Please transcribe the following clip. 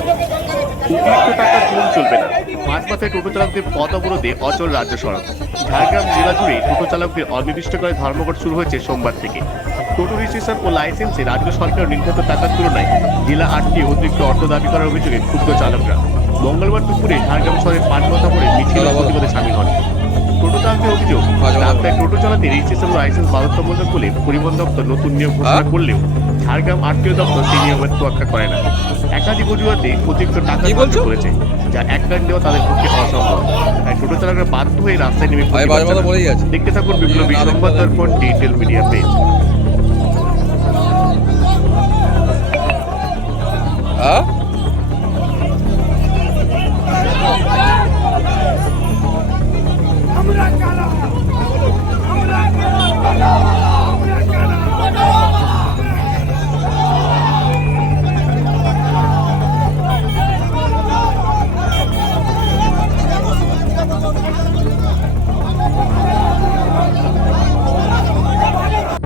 অতিরিক্ত টাকার জুলুম চলবে না। মাঝ মাথায় টোটো চালকদের পথ অবরোধে অচল রাজ্য সড়ক। ঝাড়গ্রাম জেলা জুড়ে টোটো চালকদের অনির্দিষ্টকালে ধর্মঘট শুরু হয়েছে সোমবার থেকে। টোটো রেজিস্ট্রেশন ও লাইসেন্সে রাজ্য সরকার নির্ধারিত টাকার তুলনায় জেলা আটকে অতিরিক্ত অর্থ দাবি করার অভিযোগে ক্ষুব্ধ চালকরা মঙ্গলবার দুপুরে ঝাড়গ্রাম শহরের পাঁচমাথা মোড়ে মিছিল ও প্রতিবাদে সামিল হন। টোটো চালকদের অভিযোগ, রাস্তায় টোটো চালাতে রেজিস্ট্রেশন ও লাইসেন্স বাধ্যতামূলক বলে পরিবহন দপ্তর নতুন নিয়ম ঘোষণা করলেও ঝাড়গ্রাম আরটিও দপ্তর সেই নিয়মের তোয়াক্কা করে না। একাধিক অজুহাতে অতিরিক্ত টাকা ধার্য করেছে, যা এক লাখ দেওয়া তাদের পক্ষে অসম্ভব। তাই টোটো চালকরা বাধ্য হয়ে রাস্তায় নেমে প্রতিবাদ চালান। দেখতে থাকুন বিপ্লবী সংবাদ দর্পণ ডিজিটাল মিডিয়া পেজ। হ্যাঁ